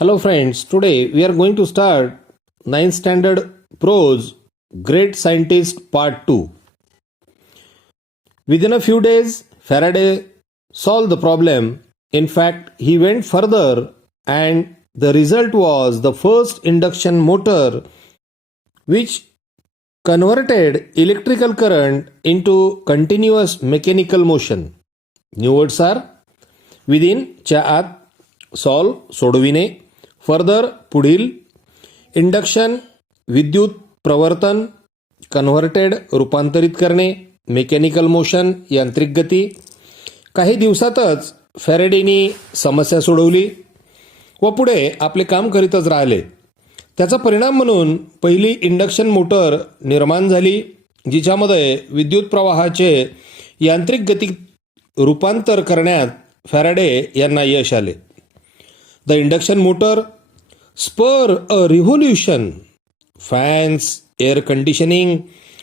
Hello friends, today we are going to start 9th standard prose Great Scientist Part 2. Within a few days, Faraday solved the problem. In fact, he went further and the result was the first induction motor which converted electrical current into continuous mechanical motion. New words are within च्या आत, solve सोडविणे, further पुढील, induction विद्युत प्रवर्तन, converted रूपांतरित करणे, mechanical motion यांत्रिक गती. काही दिवसातच फॅरेडेनी समस्या सोडवली व पुढे आपले काम करीतच राहिले. त्याचा परिणाम म्हणून पहिली इंडक्शन मोटर निर्माण झाली जिच्यामध्ये विद्युत प्रवाहाचे यांत्रिक गती रूपांतर करण्यात फॅराडे यांना यश आले. The induction motor spur a revolution. Fans, air conditioning,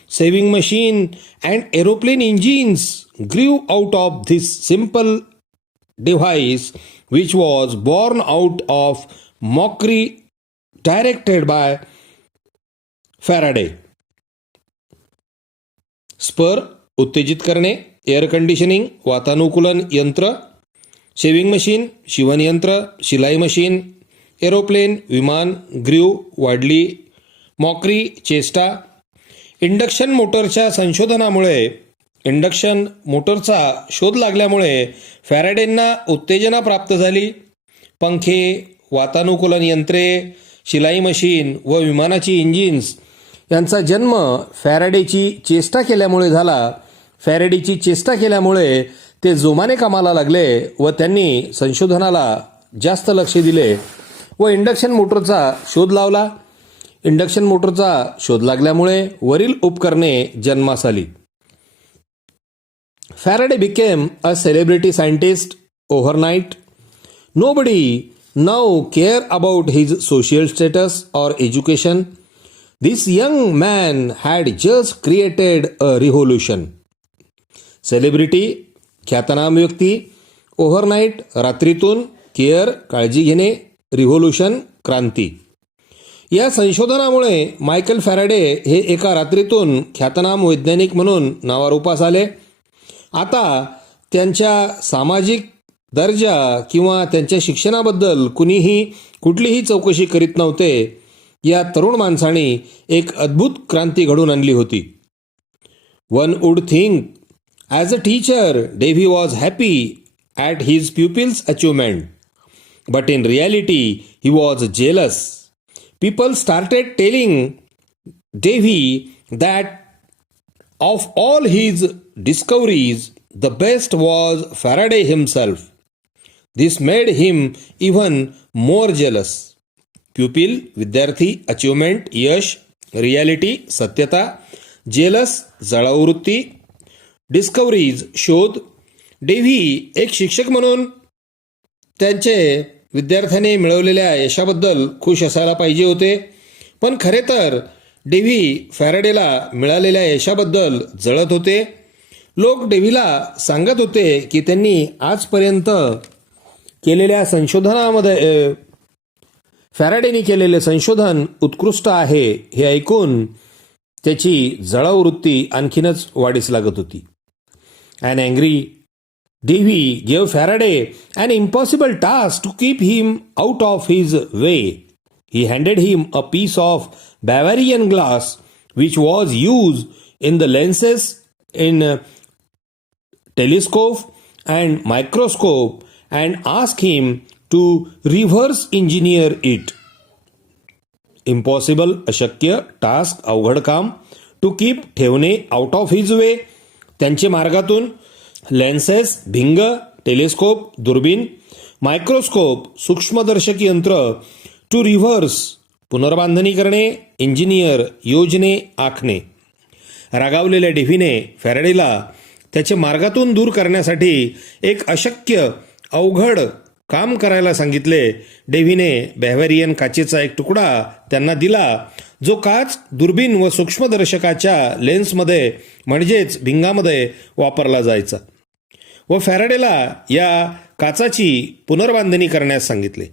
sewing machine and aeroplane engines grew out of this simple device which was born out of mockery directed by Faraday. Spur उत्तेजित करणे, air conditioning वातानुकूलन यंत्र, shaving machine शिवण यंत्र, शिलाई machine, aeroplane विमान, ग्रीव वाढली, मॉकरी चेष्टा. इंडक्शन मोटरच्या संशोधनामुळे इंडक्शन मोटरचा शोध लागल्यामुळे फॅराडेंना उत्तेजना प्राप्त झाली. पंखे, वातानुकूलन यंत्रे, शिलाई मशीन व विमानाची इंजिन्स यांचा जन्म फॅराडेची चेष्टा केल्यामुळे झाला. फॅराडेची चेष्टा केल्यामुळे ते जोमाने कामाला लागले व त्यांनी संशोधनाला जास्त लक्ष दिले व इंडक्शन मोटरचा शोध लावला. इंडक्शन मोटरचा शोध लागल्यामुळे वरील उपकरणे जन्मास आली. Faraday became a celebrity scientist overnight. Nobody now care about his social status और education. This young man had just created a revolution. Celebrity ख्यातनाम व्यक्ती, ओव्हरनाईट रात्रीतून, केअर काळजी घेणे, रिव्होल्यूशन क्रांती. या संशोधनामुळे मायकल फॅराडे हे एका रात्रीतून ख्यातनाम वैज्ञानिक म्हणून नावारूपास आले. आता त्यांच्या सामाजिक दर्जा किंवा त्यांच्या शिक्षणाबद्दल कुठलीही चौकशी करीत नव्हते. या तरुण माणसाने एक अद्भुत क्रांती घडून आणली होती. One would think as a teacher Davy was happy at his pupils achievement. But in reality, he was jealous. People started telling Davy that of all his discoveries, the best was Faraday himself. This made him even more jealous. Pupil, विद्यार्थी, achievement, यश, reality, सत्यता, jealous, जळावृत्ती, discoveries, शोध. Dewey एक शिक्षक म्हणून त्यांचे विद्यार्थ्यांनी मिळवलेल्या यशाबद्दल खुश असायला पाहिजे होते, पण खरे तर डेव्ही फॅराडेला मिळालेल्या यशाबद्दल जळत होते. लोक डेव्हीला सांगत होते की त्यांनी आजपर्यंत केलेल्या संशोधनामध्ये फॅराडेने केलेले संशोधन उत्कृष्ट आहे हे ऐकून त्याची जळावृत्ती आणखीनच वाढीस लागत होती. An angry Davy gave Faraday an impossible task to keep him out of his way. He handed him a piece of Bavarian glass which was used in the lenses in telescope and microscope and asked him to reverse engineer it. Impossible, अशक्य, task, अवघड काम, to keep ठेवणे, out of his way, त्यांचे मार्गातून, lenses, भिंग, telescope, दुर्बीन, microscope, सूक्ष्मदर्शक यंत्र, to reverse, पुनर्बांधणी करणे, इंजिनियर, योजने, आखणे. रागावलेल्या डेव्हीने फॅराडेला त्याचे मार्गातून दूर करण्यासाठी एक अशक्य अवघड काम करायला सांगितले. डेव्हीने बॅव्हॅरियन काचेचा एक तुकडा त्यांना दिला जो काच दुर्बीन व सूक्ष्मदर्शकाच्या लेन्समध्ये म्हणजेच भिंगामध्ये वापरला जायचा व फॅराडेला या काचाची पुनर्बांधणी करण्यास सांगितले.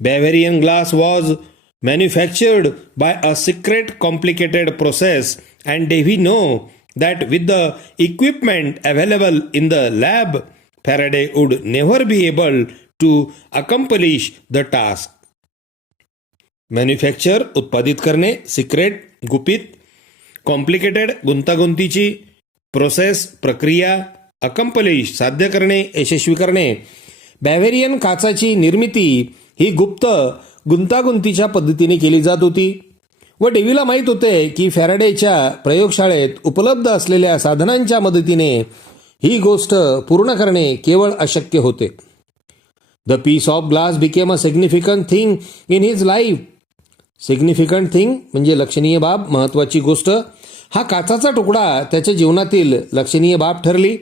Bavarian glass was manufactured by a secret complicated process, and we know that with the equipment available in the lab, Faraday would never be able to accomplish the task. Manufacture उत्पादित करणे, सिक्रेट गुपित, complicated गुंतागुंतीची, process प्रक्रिया, accomplish साध्य करणे, यशस्वी करणे. बॅव्हेरियन काचाची निर्मिती ही गुप्त गुंतागुंतीच्या पद्धतीने केली जात होती व डेव्हीला माहीत होते की फॅराडेच्या प्रयोगशाळेत उपलब्ध असलेल्या साधनांच्या मदतीने ही गोष्ट पूर्ण करणे केवळ अशक्य होते. The piece of glass became a significant thing in his life. Significant thing म्हणजे लक्षणीय बाब, महत्वाची गोष्ट. हा काचाचा तुकडा त्याच्या जीवनातील लक्षणीय बाब ठरली.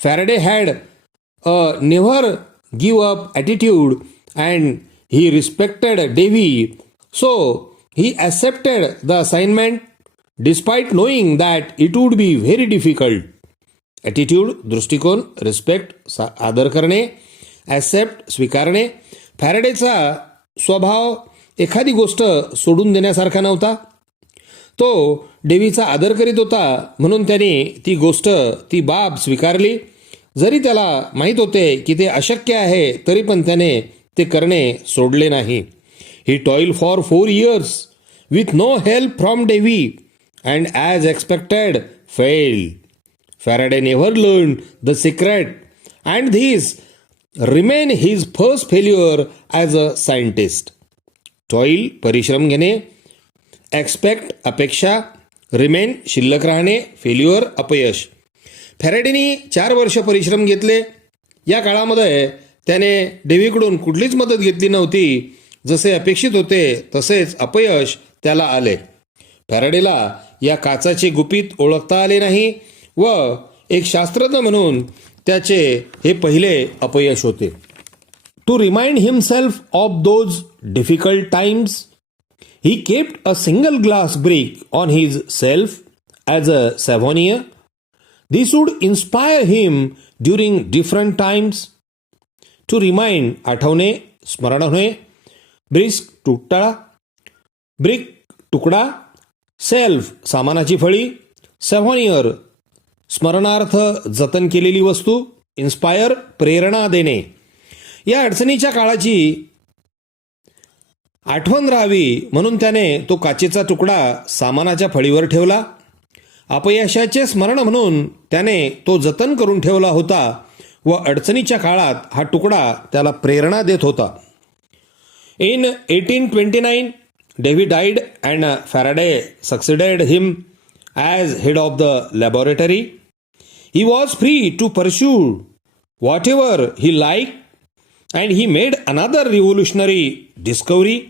Faraday had a never give up attitude and he respected Dewey, so he accepted the assignment despite knowing that it would be very difficult. Attitude दृष्टिकोन, रिस्पेक्ट आदर करणे, ॲक्सेप्ट स्वीकारणे. फॅराडेचा स्वभाव एखादी गोष्ट सोडून देण्यासारखा नव्हता. तो डेव्हीचा आदर करीत होता म्हणून त्याने ती गोष्ट, ती बाब स्वीकारली. जरी त्याला माहीत होते की ते अशक्य आहे तरी पण त्याने ते करणे सोडले नाही. He toil for 4 years with no help from Davy and as expected failed. Faraday never learn the secret and this remain his first failure as a scientist. Toil परिश्रम घेणे, एक्सपेक्ट अपेक्षा, रिमेन शिल्लक राहणे, फेल्युअर अपयश. फॅराडेनी 4 वर्ष परिश्रम घेतले. या काळामध्ये त्याने डेव्हीकडून कुठलीच मदत घेतली नव्हती. जसे अपेक्षित होते तसेच अपयश त्याला आले. फॅराडेला या काचाचे गुपित ओळखता आले नाही व एक शास्त्रज्ञ म्हणून त्याचे हे पहिले अपयश होते. To remind himself of those difficult times he kept a single glass brick on his shelf as a souvenir. This would inspire him during different times. To remind आठवणे, स्मरण होणे, ब्रिक तुकडा, सेल्फ सामानाची फळी, सॅव्हॉनियर स्मरणार्थ जतन केलेली वस्तू, इन्स्पायर प्रेरणा देणे. या अडचणीच्या काळाची आठवण राहावी म्हणून त्याने तो काचेचा तुकडा सामानाच्या फळीवर ठेवला. अपयशाचे स्मरण म्हणून त्याने तो जतन करून ठेवला होता व अडचणीच्या काळात हा तुकडा त्याला प्रेरणा देत होता. In 1829 Davy died and Faraday succeeded him as head of the laboratory. He was free to pursue whatever he like and he made another revolutionary discovery.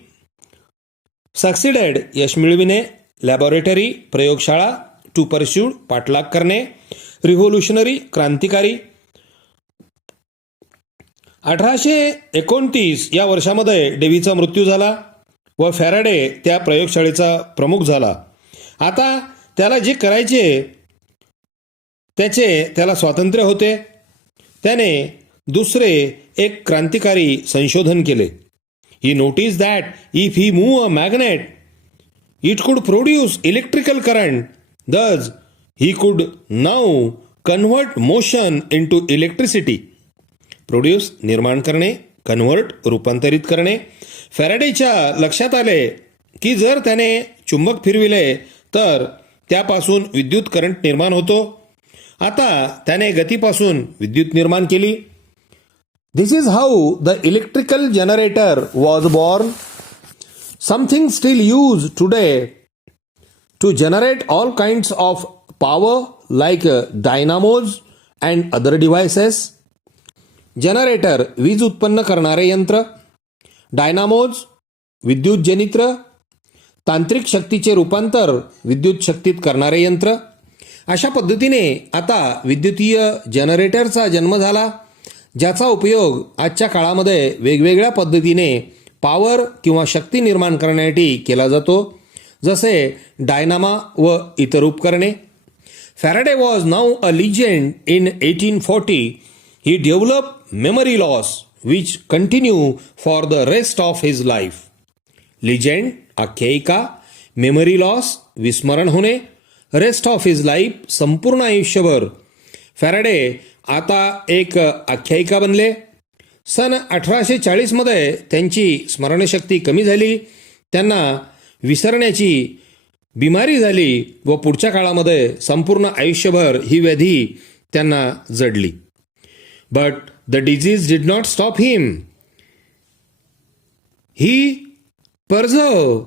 Succeeded यश मिळविणे, लॅबॉरेटरी प्रयोगशाळा, टू परस्यू पाठलाग करणे, revolutionary क्रांतिकारी. 1829 या वर्षामध्ये डेव्हीचा मृत्यू झाला व फॅराडे त्या प्रयोगशाळेचा प्रमुख झाला. आता त्याला जे करायचे त्याला स्वातंत्र्य होते. त्याने दुसरे एक क्रांतिकारी संशोधन केले. He notice that if he move a magnet it could produce electrical current, thus he could now convert motion into electricity. Produce निर्माण करणे, कन्व्हर्ट रूपांतरित करणे. फॅराडेच्या लक्षात आले की जर त्याने चुंबक फिरविले तर त्यापासून विद्युत करंट निर्माण होतो. आता त्याने गतीपासून विद्युत निर्माण केली. This is how the electrical generator was born. Something still use today to generate all kinds of power like dynamos and other devices. Generator वीज उत्पन्न करणारे यंत्र, डायनामोज विद्युत जनित्र, तांत्रिक शक्तीचे रूपांतर विद्युत शक्तीत करणारे यंत्र. अशा पद्धतीने आता विद्युतीय जनरेटरचा जन्म झाला, ज्याचा उपयोग आजच्या काळामध्ये वेगवेगळ्या पद्धतीने पॉवर किंवा शक्ती निर्माण करण्यासाठी केला जातो, जसे डायनामा व इतर उपकरणे. Faraday was now a legend in 1840. He develop memory loss which continue for the rest of his life. Legend, आख्यायिका, मेमरी लॉस, विस्मरण होणे, रेस्ट ऑफ हिज लाईफ, संपूर्ण आयुष्यभर. फॅराडे आता एक आख्यायिका बनले. सन 1840 त्यांची स्मरणशक्ती कमी झाली, त्यांना विसरण्याची बिमारी झाली व पुढच्या काळामध्ये संपूर्ण आयुष्यभर ही व्याधी त्यांना जडली. But the disease did not stop him. He persevere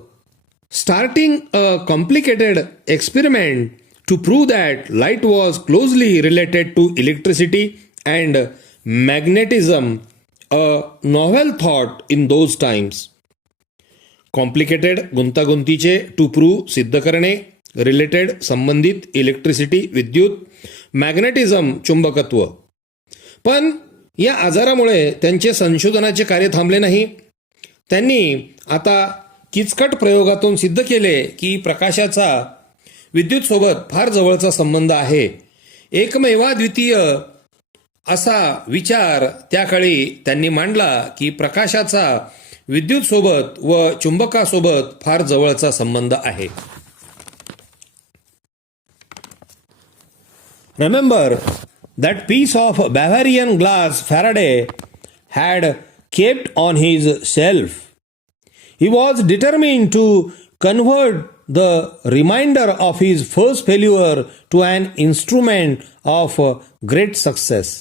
starting a complicated experiment to prove that light was closely related to electricity and magnetism, a novel thought in those times. Complicated, गुंतागुंतीचे, to prove, सिद्ध करणे, related, संबंधित, electricity, विद्युत, magnetism, चुंबकत्व. पण या आजारामुळे त्यांचे संशोधनाचे कार्य थांबले नाही. त्यांनी आता किचकट प्रयोगातून सिद्ध केले की प्रकाशाचा विद्युतसोबत फार जवळचा संबंध आहे. एकमेवाद्वितीय असा विचार त्याकाळी त्यांनी मांडला की प्रकाशाचा विद्युतसोबत व चुंबकासोबत फार जवळचा संबंध आहे. Remember that piece of Bavarian glass Faraday had kept on his shelf. He was determined to convert the remainder of his first failure to an instrument of great success.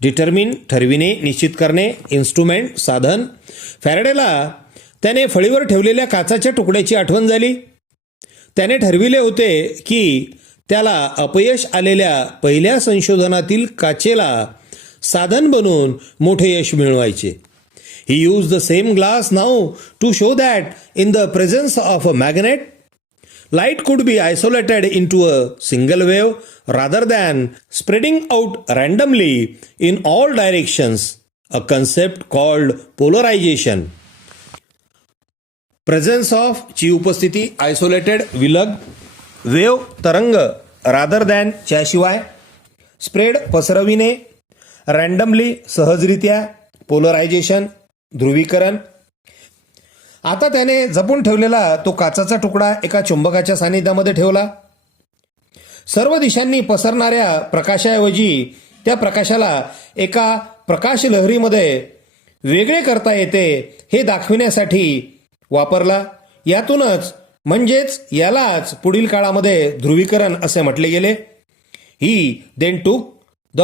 Determine, ठरविणे, निश्चित करणे, इन्स्ट्रुमेंट, साधन. फॅराडेला त्याने फळीवर ठेवलेल्या काचाच्या तुकड्याची आठवण झाली. त्याने ठरविले होते की त्याला अपयश आलेल्या पहिल्या संशोधनातील काचेला साधन बनवून मोठे यश मिळवायचे. He used the same glass now to show that in the presence of a magnet, light could be isolated into a single wave rather than spreading out randomly in all directions, a concept called polarization. Presence of ची उपस्थिती, isolated विलग, wave तरंग rather than च्याशिवाय, spread पसरविणे, randomly सहजरित्या, polarization ध्रुवीकरण. आता त्याने जपून ठेवलेला तो काचाचा तुकडा एका चुंबकाच्या सानिध्यामध्ये ठेवला. सर्व दिशांनी पसरणाऱ्या प्रकाशाऐवजी त्या प्रकाशाला एका प्रकाश लहरीमध्ये वेगळे करता येते हे दाखविण्यासाठी वापरला. यातूनच म्हणजेच यालाच पुढील काळामध्ये ध्रुवीकरण असे म्हटले गेले. He then took the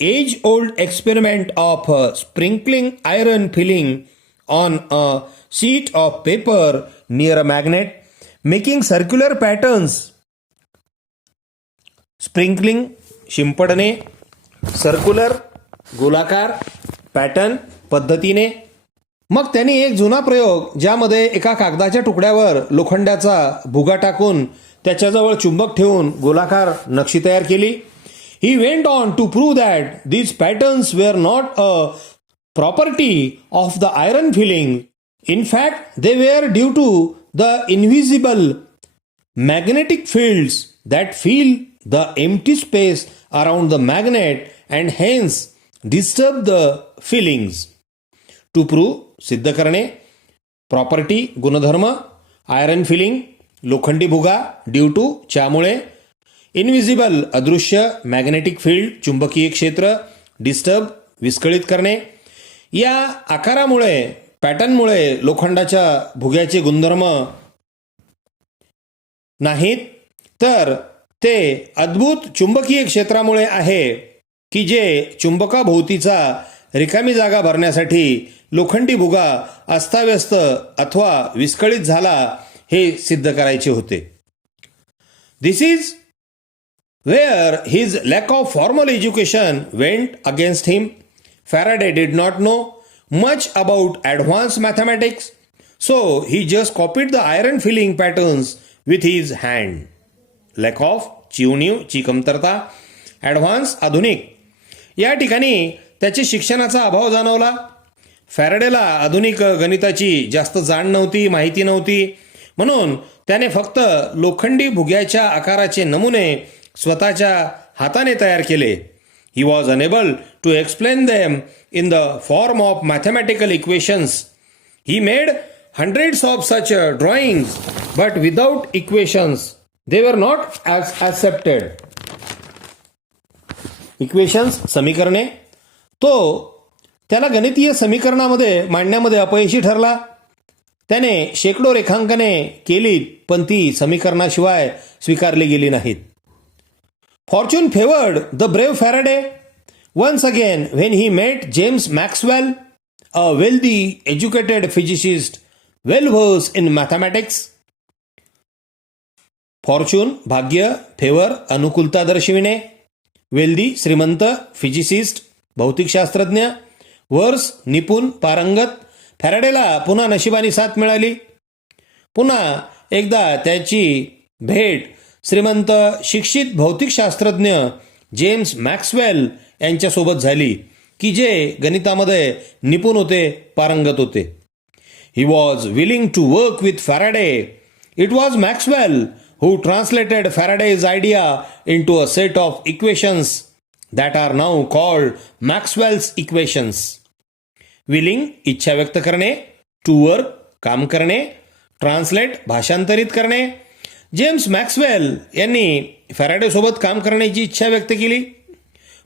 age-old experiment of sprinkling iron filling on a sheet of paper near a magnet, making circular patterns. Sprinkling, शिंपडणे, सर्क्युलर, गोलाकार, पॅटर्न, पद्धतीने. मग त्यांनी एक जुना प्रयोग ज्यामध्ये एका कागदाच्या तुकड्यावर लोखंडाचा भुगा टाकून त्याच्याजवळ चुंबक ठेवून गोलाकार नक्षी तयार केली. He went on to prove that these patterns were not a property of the iron filling. In fact, they were due to the invisible magnetic fields that fill the empty space around the magnet and hence disturb the fillings. To prove, सिद्ध करणे, property, गुणधर्म, iron feeling, लोखंडी भुगा, due to, च्यामुळे, invisible, अदृश्य, magnetic field, चुंबकीय क्षेत्र, disturb, विस्कळीत करणे. या आकारामुळे, पॅटर्नमुळे लोखंडाच्या भुग्याचे गुणधर्म नाहीत, तर ते अद्भुत चुंबकीय क्षेत्रामुळे आहे की जे चुंबकाभोवतीचा रिकामी जागा भरण्यासाठी लोखंडी भुगा अस्ताव्यस्त अथवा विस्कळीत झाला हे सिद्ध करायचे होते. दिस is where his lack of formal education went against him. Faraday did not know much about advanced mathematics, so he just copied the iron filling patterns with his hand. Lack of, चिवणीव, ची कमतरता, advance, आधुनिक. या ठिकाणी त्याचे शिक्षणाचा अभाव जाणवला. फॅराडेला आधुनिक गणिताची जास्त जाण नव्हती, माहिती नव्हती, म्हणून त्याने फक्त लोखंडी भुग्याच्या आकाराचे नमुने स्वतःच्या हाताने तयार केले. He was unable to explain them in the form of mathematical equations. He made hundreds of such drawings, but without equations. They were not as accepted. Equations, समीकरणे, तो त्याला गणितीय समीकरणामध्ये मांडण्यामध्ये अपयशी ठरला. त्याने शेकडो रेखांकने केली, पण ती समीकरणाशिवाय स्वीकारली गेली नाहीत. Fortune favored the brave Faraday. Once again, when he met James Maxwell, a wealthy, educated physicist, well versed in mathematics. Fortune, भाग्य, फेवर, अनुकूलता दर्शविणे. वेल्दी, श्रीमंत, फिजिसिस्ट, भौतिकशास्त्रज्ञ. वर्स, निपुण, पारंगत. फॅराडेला पुन्हा नशिबाने साथ मिळाली. पुन्हा एकदा त्याची भेट श्रीमंत, शिक्षित भौतिकशास्त्रज्ञ जेम्स मॅक्सवेल यांच्यासोबत झाली, की जे गणितामध्ये निपुण होते, पारंगत होते. He was willing to work with Faraday. It was Maxwell who translated Faraday's idea into a set of equations that are now called Maxwell's equations. Willing, इच्छा व्यक्त करणे. To work, काम करणे. Translate, भाषांतरित करणे. जेम्स मॅक्सवेल यांनी Faraday सोबत काम करण्याची इच्छा व्यक्त केली.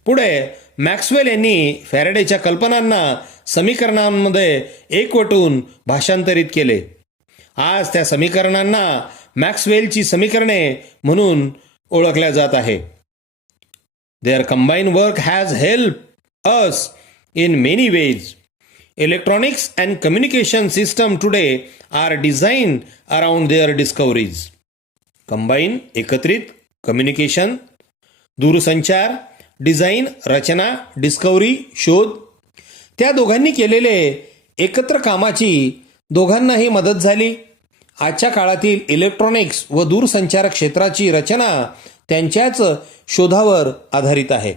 पुढे मॅक्सवेल यांनी फॅराडेच्या कल्पनांना समीकरणांमध्ये एकवटून भाषांतरित केले. आज त्या समीकरणांना मॅक्सवेलची समीकरणे म्हणून ओळखल्या जात आहे. Their combine work has help us in many ways. Electronics and communication system today are design around their discoveries. Combine, एकत्रित, कम्युनिकेशन, दूरसंचार, डिझाईन, रचना, डिस्कवरी, शोध. त्या दोघांनी केलेले एकत्र कामाची दोघांनाही मदत झाली. आजच्या काळातील इलेक्ट्रॉनिक्स व दूरसंचार क्षेत्राची रचना त्यांच्याच शोधावर आधारित आहे.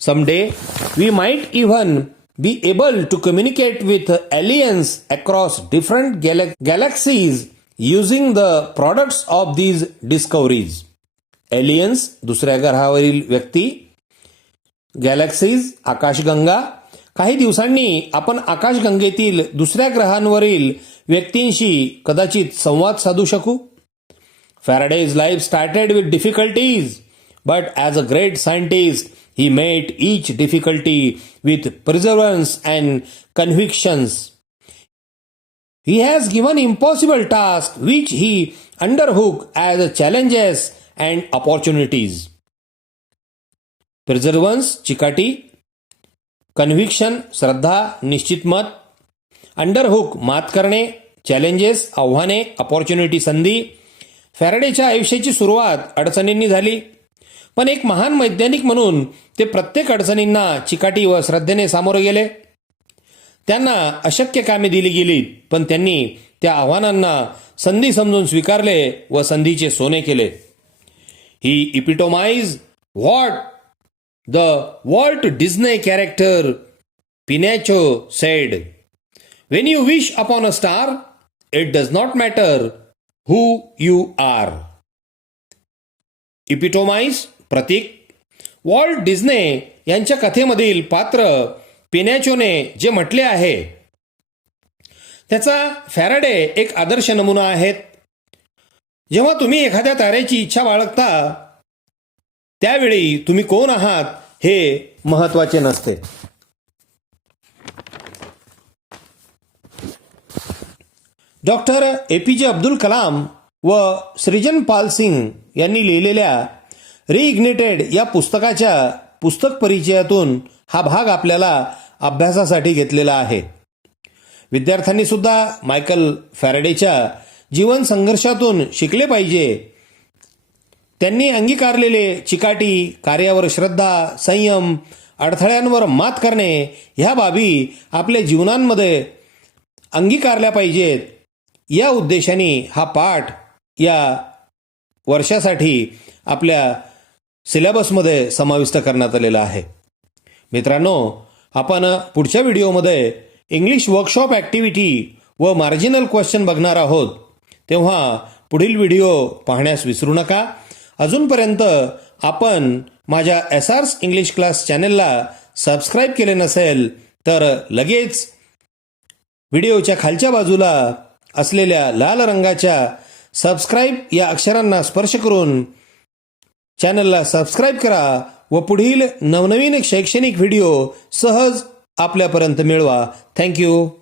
Someday we might even be able to communicate with aliens across different galaxies using the products of these discoveries. Aliens, दुसऱ्या ग्रहावरील व्यक्ती. गॅलेक्सीज, आकाशगंगा. काही दिवसांनी आपण आकाशगंगेतील दुसऱ्या ग्रहांवरील व्यक्तींशी कदाचित संवाद साधू शकू. Faraday's life started with difficulties, but as a great scientist he met each difficulty with perseverance and convictions. He has given impossible task which he undertook as a challenges and opportunities. Perseverance, चिकाटी. Conviction, श्रद्धा, निश्चित मत. अंडरहुक, मात करणे. Challenges, आव्हाने. Opportunity, संधी. फॅराडेच्या आयुष्याची सुरुवात अडचणींनी झाली, पण एक महान वैज्ञानिक म्हणून ते प्रत्येक अडचणींना चिकाटी व श्रद्धेने सामोरे गेले. त्यांना अशक्य कामे दिली गेली, पण त्यांनी त्या आव्हानांना संधी समजून स्वीकारले व संधीचे सोने केले. He epitomize what the Walt Disney character Pinocchio said. When you wish upon a star, it does not matter who you are. Epitomize, प्रतीक. वॉल्ट डिझने यांच्या कथेमधील पात्र पिनॅचोने जे म्हटले आहे त्याचा फॅराडे एक आदर्श नमुना आहेत. जेव्हा तुम्ही एखाद्या ताऱ्याची इच्छा बाळगता त्यावेळी तुम्ही कोण आहात हे महत्त्वाचे नसते. डॉक्टर APJ अब्दुल कलाम व सृजन पाल सिंग यांनी लिहिलेल्या रिइग्निटेड या पुस्तकाच्या पुस्तक परिचयातून हा भाग आपल्याला अभ्यासासाठी घेतलेला आहे. विद्यार्थ्यांनी सुद्धा मायकल फॅराडेच्या जीवन संघर्षातून शिकले पाहिजे. त्यांनी अंगीकारलेले चिकाटी, कार्यावर श्रद्धा, संयम, अडथळ्यांवर मात करणे ह्या बाबी आपल्या जीवनांमध्ये अंगीकारल्या पाहिजेत. या उद्देशाने हा पाठ या वर्षासाठी आपल्या सिलेबसमध्ये समाविष्ट करण्यात आलेला आहे. मित्रांनो, आपण पुढच्या व्हिडिओमध्ये इंग्लिश वर्कशॉप ॲक्टिव्हिटी व मार्जिनल क्वेश्चन बघणार आहोत. तेव्हा पुढील व्हिडिओ पाहण्यास विसरू नका. अजूनपर्यंत आपण माझ्या SR's इंग्लिश क्लास चॅनलला सबस्क्राईब केले नसेल तर लगेच व्हिडिओच्या खालच्या बाजूला असलेल्या लाल रंगाच्या सबस्क्राईब या अक्षरांना स्पर्श करून चॅनलला सबस्क्राईब करा व पुढील नवनवीन शैक्षणिक व्हिडिओ सहज आपल्यापर्यंत मिळवा. थँक्यू.